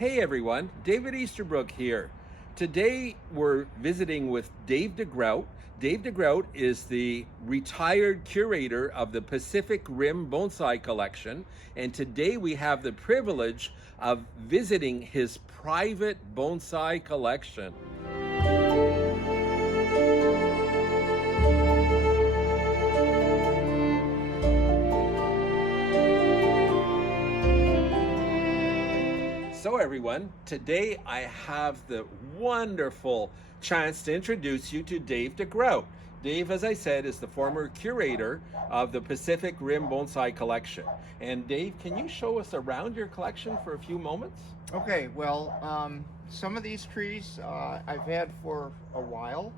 Hey everyone, David Easterbrook here. Today we're visiting with Dave DeGroot. Dave DeGroot is the retired curator of the Pacific Rim Bonsai Collection, and today we have the privilege of visiting his private bonsai collection. So everyone, today I have the wonderful chance to introduce you to Dave DeGroot. Dave, as I said, is the former curator of the Pacific Rim Bonsai Collection. And Dave, can you show us around your collection for a few moments? Okay, well, some of these trees I've had for a while.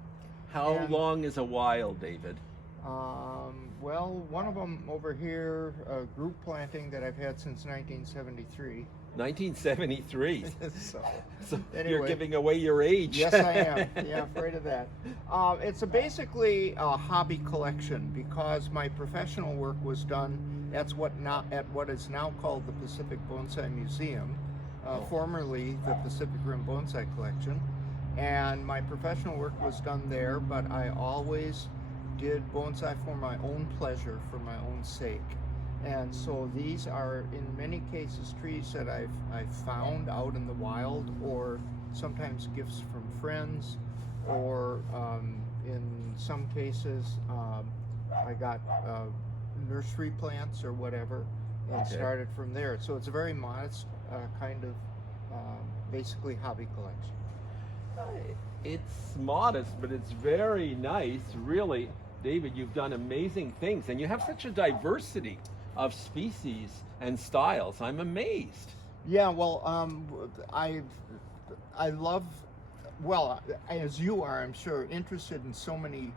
How long is a while, David? Well, one of them over here, a Groot planting that I've had since 1973. 1973. So anyway, you're giving away your age. Yes, I am. Yeah, afraid of that. It's basically a hobby collection because my professional work was done at what is now called the Pacific Bonsai Museum, formerly the Pacific Rim Bonsai Collection, and my professional work was done there. But I always did bonsai for my own pleasure, for my own sake. And so these are, in many cases, trees that I've found out in the wild, or sometimes gifts from friends, or in some cases I got nursery plants or whatever, and started from there. So it's a very modest kind of basically hobby collection. It's modest, but it's very nice, really. David, you've done amazing things, and you have such a diversity of species and styles. I'm amazed. Yeah, well, I love, well, as you are, I'm sure, interested in so many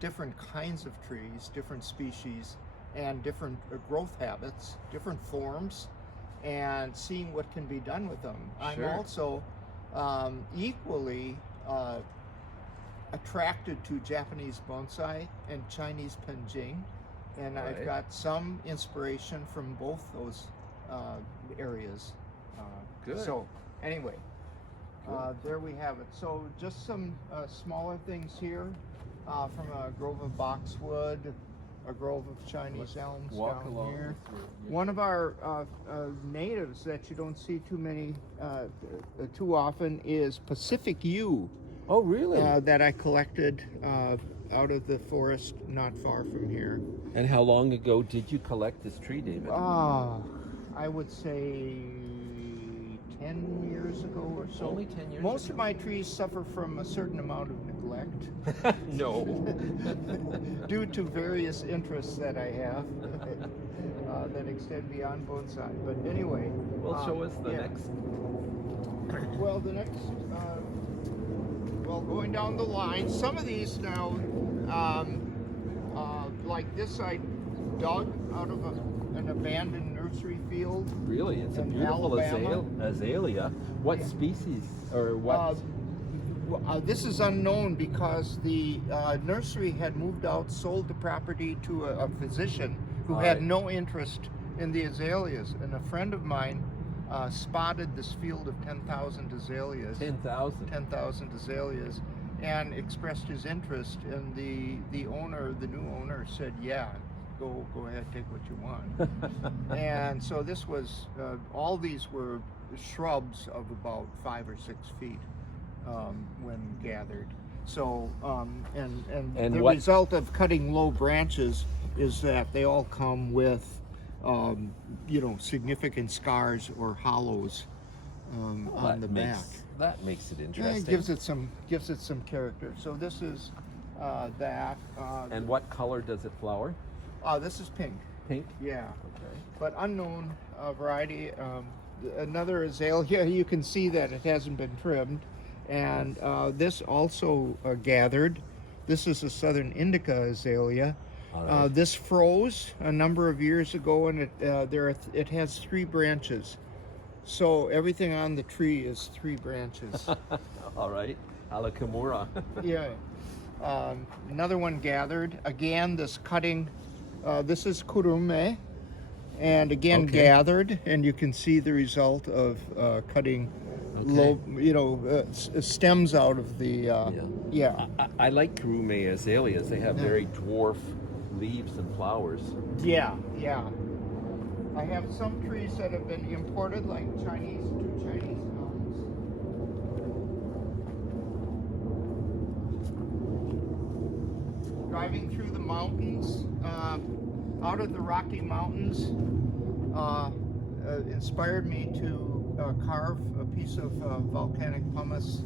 different kinds of trees, different species, and different growth habits, different forms, and seeing what can be done with them. Sure. I'm also equally attracted to Japanese bonsai and Chinese penjing. And right. I've got some inspiration from both those areas. Good. So anyway, there we have it. So just some smaller things here from a grove of boxwood, a grove of Chinese elms down here. One of our natives that you don't see too often is Pacific Yew. Oh, really? That I collected out of the forest not far from here. And how long ago did you collect this tree, David? I would say 10 years ago or so. Only 10 years Most ago? of my trees suffer from a certain amount of neglect. No. Due to various interests that I have that extend beyond bonsai. But anyway. Well, show us the next. Well, the next, going down the line, some of these now, like this I dug out of an abandoned nursery field. Really? It's a in beautiful Alabama. azalea. What species or what? This is unknown because the nursery had moved out, sold the property to a physician who had no interest in the azaleas. And a friend of mine spotted this field of 10,000 azaleas. 10,000? 10,000 azaleas, and expressed his interest, and the owner, the new owner, said, yeah, go ahead, take what you want. And so this was, all these were shrubs of about 5 or 6 feet when gathered. So, and the result of cutting low branches is that they all come with significant scars or hollows on the back. That makes it interesting. Yeah, it gives it some character. So this is that. And what color does it flower? This is pink. Pink? Yeah. Okay. But unknown variety. Another azalea. You can see that it hasn't been trimmed, and this also gathered. This is a southern indica azalea. Right. This froze a number of years ago, and it has 3 branches. So everything on the tree is 3 branches. All right, Alakamura. Yeah. Another one gathered. Again, this cutting. This is kurume. and again Okay. gathered, and you can see the result of cutting low, stems out of the. Yeah. I like Kurume azaleas. They have very dwarf leaves and flowers. Yeah. Yeah. I have some trees that have been imported, like two Chinese mountains. Driving through the mountains, out of the Rocky Mountains, inspired me to carve a piece of volcanic pumice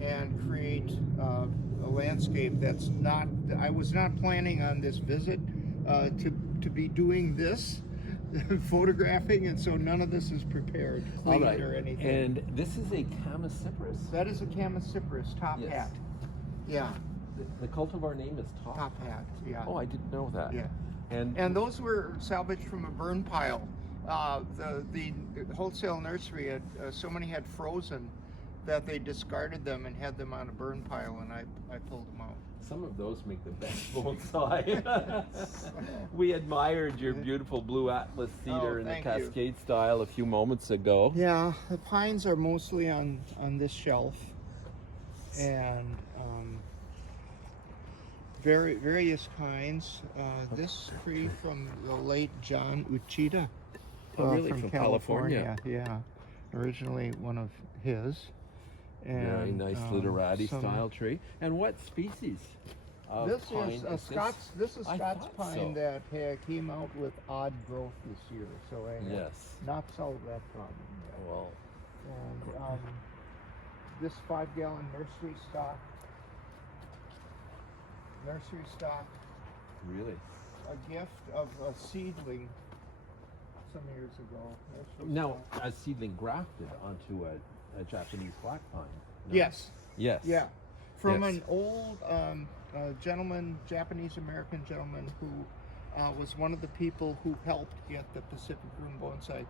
and create a landscape that's not. I was not planning on this visit to be doing this. Photographing, and so none of this is prepared, cleaned, or anything. And this is a Cypress. That is a Cypress top hat. Yeah. The cultivar name is Top Hat. Yeah. Oh, I didn't know that. Yeah. And those were salvaged from a burn pile. The wholesale nursery had so many had frozen that they discarded them and had them on a burn pile, and I pulled them out. some of those make the best bonsai. We admired your beautiful blue Atlas cedar in the Cascade style a few moments ago. Yeah, the pines are mostly on this shelf, and various kinds. This tree from the late John Uchida, Really, from California. Yeah, originally one of his. And, very nice literati style tree. And what species of this pine is a Scots. This is Scots pine that came out with odd growth this year, so I have not solved that problem yet. Well, and this 5-gallon nursery stock. Really? A gift of a seedling some years ago. Now, a seedling grafted onto a Japanese black pine. No? Yes. Yes. Yeah. From an old gentleman, Japanese-American gentleman, who was one of the people who helped get the Pacific Rim Bonsai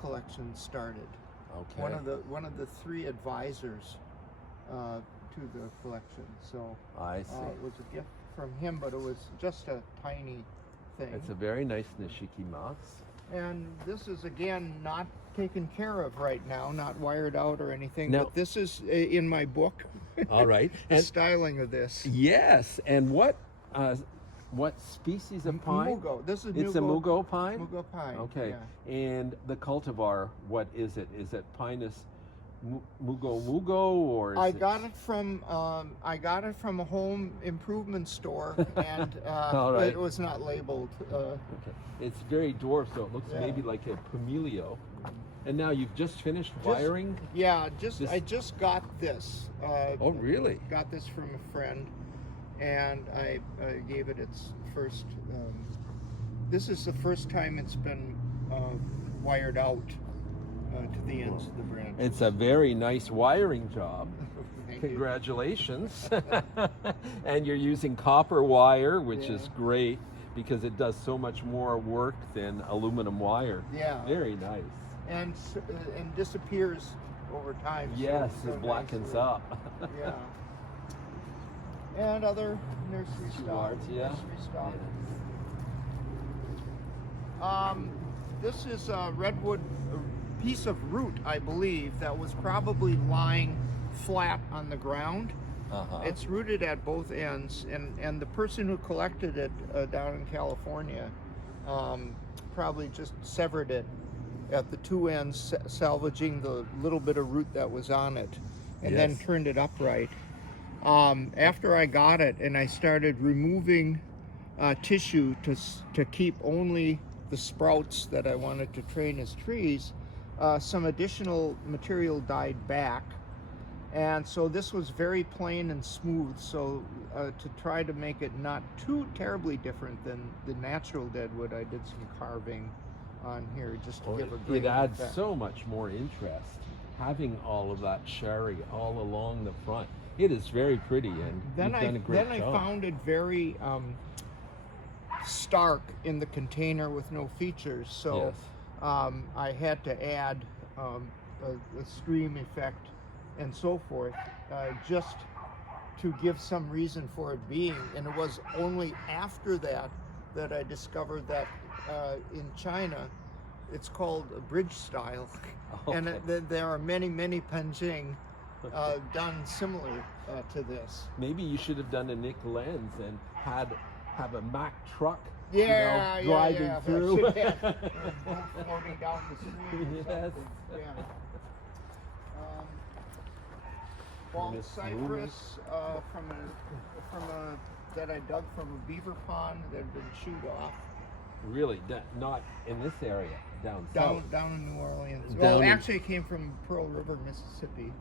collection started. Okay. One of the 3 advisors to the collection. So I see. it was a gift from him, but it was just a tiny thing. It's a very nice Nishiki moss. And this is, again, not taken care of right now, not wired out or anything, No. but this is in my book. All right. The And styling of this. yes. And what species of pine? Mugo. This is It's a Mugo pine? Mugo pine. Okay. Yeah. And the cultivar, what is it? Is it Pinus Mugo or is I got it from a home improvement store, and All right. it was not labeled. Okay. It's very dwarf, so it looks maybe like a Pomelio. And now you've just finished wiring? Yeah, I just got this. Oh, really? Got this from a friend, and I gave it its first. This is the first time it's been wired out to the ends of the branch. It's a very nice wiring job. Thank Congratulations. And you're using copper wire, which is great because it does so much more work than aluminum wire. Yeah. Very nice. And disappears over time. Yes, so it blackens nice. up. Yeah. And other nursery stock. Yeah. Nursery stock. This is a redwood piece of root, I believe, that was probably lying flat on the ground. It's rooted at both ends, and the person who collected it down in California probably just severed it at the 2 ends, salvaging the little bit of root that was on it, and then turned it upright. After I got it and I started removing tissue to keep only the sprouts that I wanted to train as trees, some additional material died back, and so this was very plain and smooth. So to try to make it not too terribly different than the natural deadwood, I did some carving on here just to give a great It adds effect. so much more interest having all of that sherry all along the front. It is very pretty, and you've done a great job. I found it very stark in the container with no features, so I had to add a stream effect and so forth, just to give some reason for it being. And it was only after that I discovered that in China, it's called a bridge style, and Okay. there are many Panjing done similar to this. Maybe you should have done a Nick Lenz and have a Mack truck, Yeah, driving yeah. through. Floating down the street. Or Yes. something. Yeah. Bald Miss cypress from a that I dug from a beaver pond that had been chewed off. Really, not in this area, down south. Down in New Orleans. Down Well, in- actually, it came from Pearl River, Mississippi.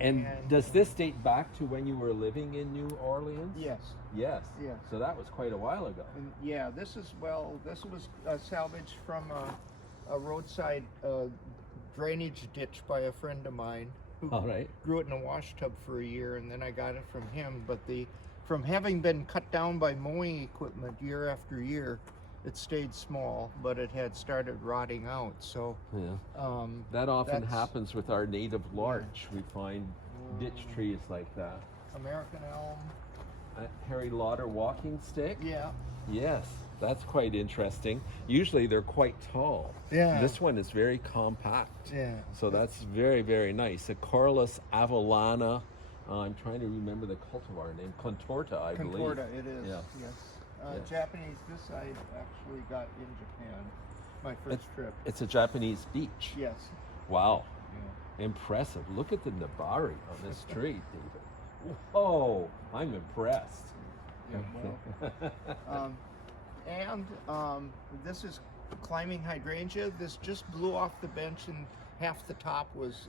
And and- does this date back to when you were living in New Orleans? Yes. Yes. Yes. So that was quite a while ago. And yeah, this was salvaged from a roadside drainage ditch by a friend of mine who All right. grew it in a wash tub for a year, and then I got it from him. But from having been cut down by mowing equipment year after year, it stayed small, but it had started rotting out. So Yeah. That often that's- happens with our native larch. We find ditch trees like that. American elm. Harry Lauder walking stick. Yeah. Yes, that's quite interesting. Usually they're quite tall. Yeah. This one is very compact. Yeah. So that's very nice. A Corylus avellana. I'm trying to remember the cultivar name. Contorta, I believe. Contorta, it is. Yeah. Yes. Yes. Japanese. This I actually got in Japan. My first trip. It's a Japanese beech. Yes. Wow. Yeah. Impressive. Look at the nabari on this tree, David. Whoa, I'm impressed. Yeah, well, this is climbing hydrangea. This just blew off the bench and half the top was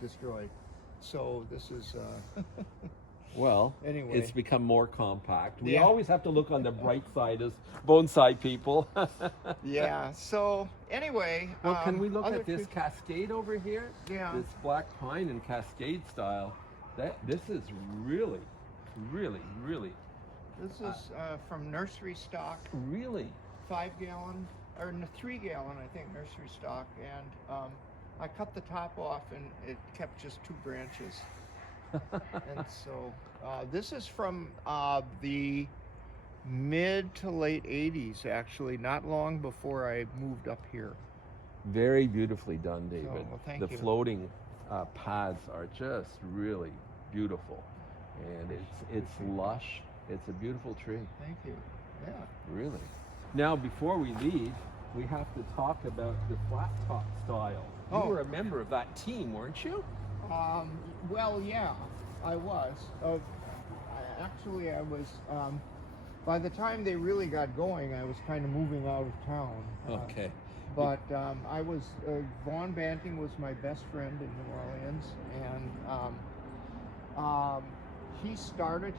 destroyed. So this is Well, Anyway. it's become more compact. We Yeah. always have to look on the bright side as bonsai people. yeah. So anyway, Well, can we look other at this trees- cascade over here? Yeah. This black pine and cascade style. This is really. This is from nursery stock, Really? 5-gallon or 3-gallon, I think, nursery stock, and I cut the top off, and it kept just 2 branches. And so this is from the mid to late 80s, actually, not long before I moved up here. Very beautifully done, David. well, thank the you. floating pads are just really beautiful, and it's lush. It's a beautiful tree, Thank you. Yeah. really. Now, before we leave, we have to talk about the flat top style. You Oh. were a member of that team, weren't you? Well, yeah, I was. Actually, I was. By the time they really got going, I was kind of moving out of town. Okay. But I was. Vaughn Banting was my best friend in New Orleans, and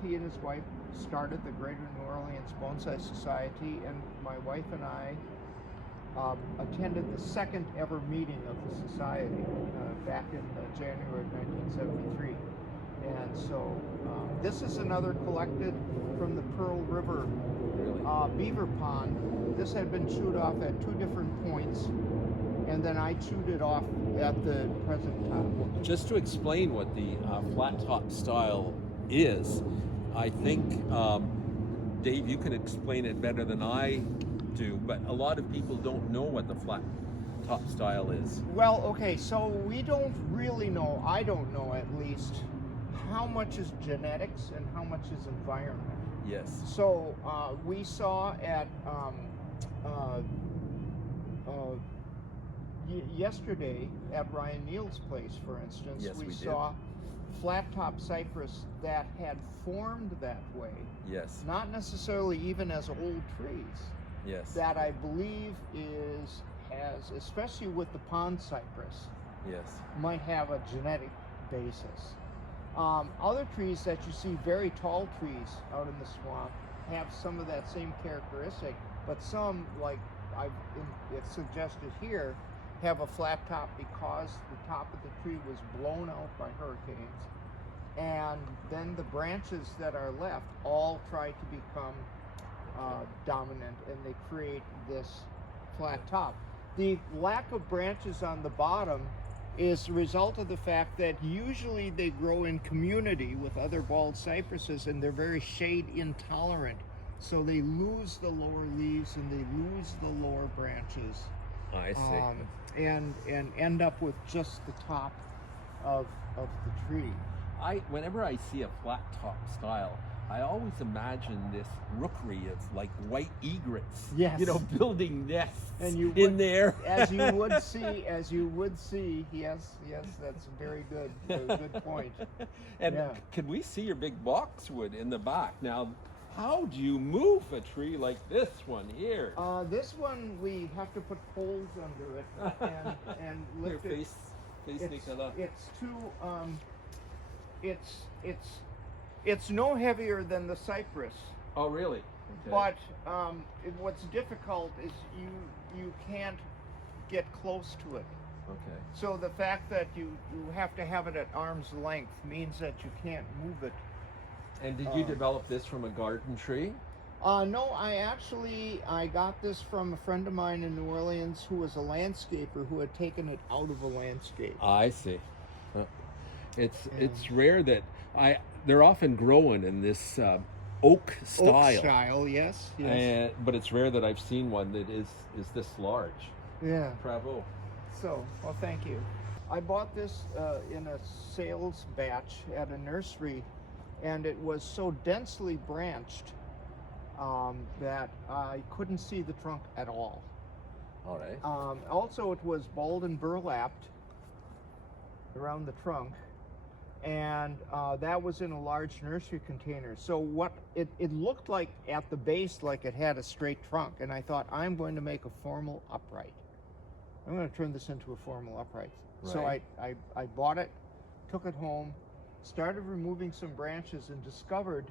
he and his wife started the Greater New Orleans Bonsai Society, and my wife and I attended the second ever meeting of the society back in January of 1973. And so this is another collected from the Pearl River Really? beaver pond. This had been chewed off at 2 different points, and then I chewed it off at the present time. Just to explain what the flat top style is, I think, Dave, you can explain it better than I do, but a lot of people don't know what the flat top style is. Well, okay, so we don't really know, I don't know at least, how much is genetics and how much is environment. Yes. So we saw at yesterday at Ryan Neal's place, for instance, Yes, we did. saw flat top cypress that had formed that way, Yes. not necessarily even as old trees, Yes. that I believe has, especially with the pond cypress, Yes. might have a genetic basis. Other trees that you see, very tall trees out in the swamp, have some of that same characteristic, but some, like it's suggested here, have a flat top because the top of the tree was blown out by hurricanes, and then the branches that are left all try to become dominant, and they create this flat top. The lack of branches on the bottom is the result of the fact that usually they grow in community with other bald cypresses, and they're very shade intolerant So they lose the lower leaves and they lose the lower branches, I see. and end up with just the top of the tree. Whenever I see a flat top style, I always imagine this rookery of like white egrets, Yes. building nests And you in would- there. As you would see, yes, that's a very good point. And Yeah. can we see your big boxwood in the back? Now, how do you move a tree like this one here? This one we have to put poles under it and Here, lift it. face Nicola. It's too it's no heavier than the Cypress, Oh, really? Okay. but what's difficult is you can't get close to it. Okay. So the fact that you have to have it at arm's length means that you can't move it. And did you develop this from a garden tree? No, I got this from a friend of mine in New Orleans who was a landscaper who had taken it out of a landscape. I see. It's rare that they're often growing in this oak style. Oak style, yes. But it's rare that I've seen one that is this large. Yeah. Bravo. So, well, thank you. I bought this in a sales batch at a nursery, and it was so densely branched that I couldn't see the trunk at all. All right. Also, it was balled and burlapped around the trunk, and that was in a large nursery container. So what it looked like at the base, like it had a straight trunk, and I thought, I'm going to make a formal upright. I'm going to turn this into a formal upright. Right. So I bought it, took it home, started removing some branches, and discovered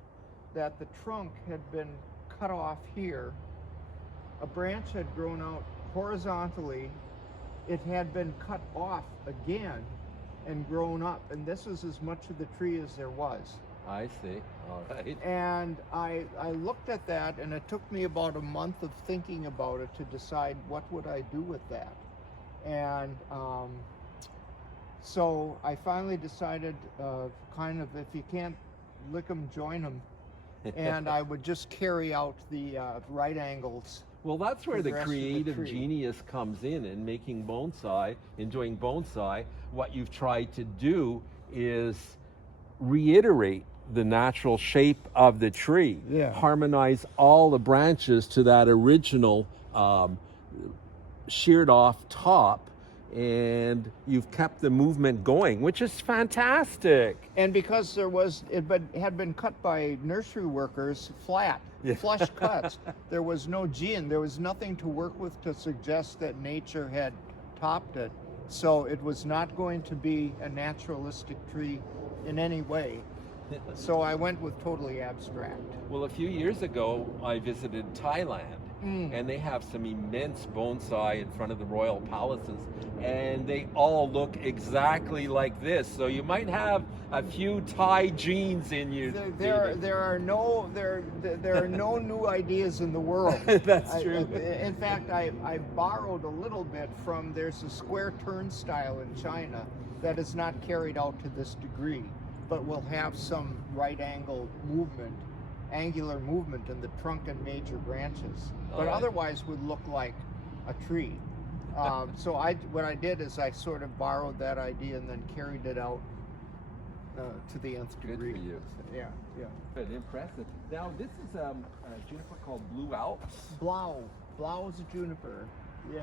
that the trunk had been cut off here. A branch had grown out horizontally. It had been cut off again and grown up, and this is as much of the tree as there was. I see. All right. And I looked at that, and it took me about a month of thinking about it to decide what would I do with that. And so I finally decided, kind of, if you can't lick 'em, join 'em, and I would just carry out the right angles. Well, that's where the the rest of the creative tree. genius comes in making bonsai, enjoying bonsai. What you've tried to do is reiterate the natural shape of the tree, Yeah. harmonize all the branches to that original sheared off top, and you've kept the movement going, which is fantastic. And because had been cut by nursery workers flat, Yeah. flush cuts, there was no gene, there was nothing to work with to suggest that nature had topped it. So it was not going to be a naturalistic tree in any way. So I went with totally abstract. Well, a few years ago, I visited Thailand, and they have some immense bonsai in front of the royal palaces, and they all look exactly like this. So you might have a few Thai genes in you. There are no new ideas in the world. That's true. In fact, I borrowed a little bit from, there's a square turnstile in China that is not carried out to this degree, but will have some right angle movement, angular movement in the trunk and major branches, but otherwise would look like a tree. So what I did is I sort of borrowed that idea and then carried it out to the nth degree. Good for you. Yeah, yeah. Good, impressive. Now, this is a juniper called Blue Alps. Blau is a juniper. Yeah.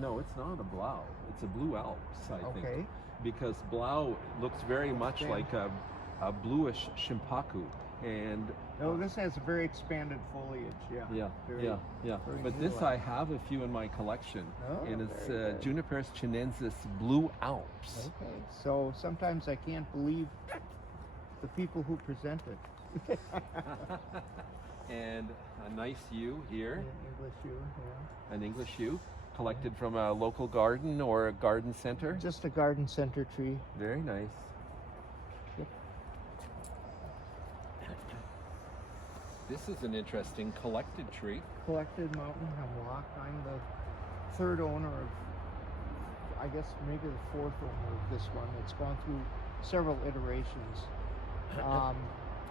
No, it's not a Blau. It's a Blue Alps, I think. Okay. Because Blau looks very much Okay. like a bluish shimpaku. And Oh, this has a very expanded foliage. Yeah. yeah, Very- yeah. very But this new-like. I have a few in my collection, Oh, and it's very good. Juniperus chinensis Blue Alps. Okay. So sometimes I can't believe the people who present it. And a nice yew here, English yew, yeah. an English yew, collected from a local garden or a garden center. Just a garden center tree. Very nice. Yep. This is an interesting collected tree. Collected mountain hemlock. I'm the third owner of, I guess maybe the fourth owner of this one. It's gone through several iterations.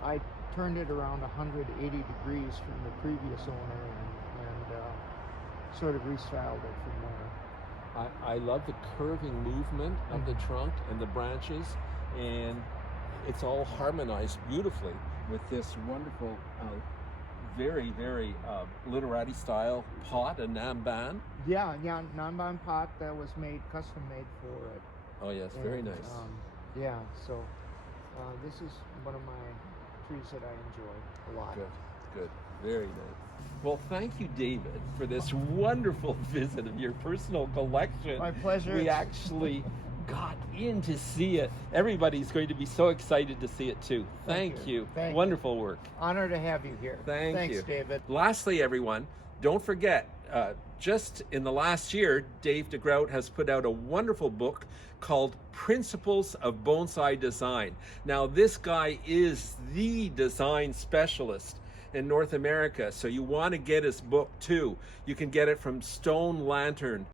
I turned it around 180 degrees from the previous owner and sort of restyled it from there. I love the curving movement of the trunk and the branches, and it's all harmonized beautifully with this wonderful, very literati style pot, a Namban. Yeah, Namban pot that was custom made for it. Oh yes, very nice. Yeah, so this is one of my trees that I enjoy a lot. Good, very nice. Well, thank you, David, for this wonderful visit of your personal collection. My pleasure. We actually got in to see it. Everybody's going to be so excited to see it too. Thank you. Wonderful work. Honor to have you here. Thanks, David. Lastly, everyone, don't forget, just in the last year, Dave DeGroot has put out a wonderful book called Principles of Bonsai Design. Now, this guy is the design specialist in North America, so you want to get his book too. You can get it from Stone Lantern.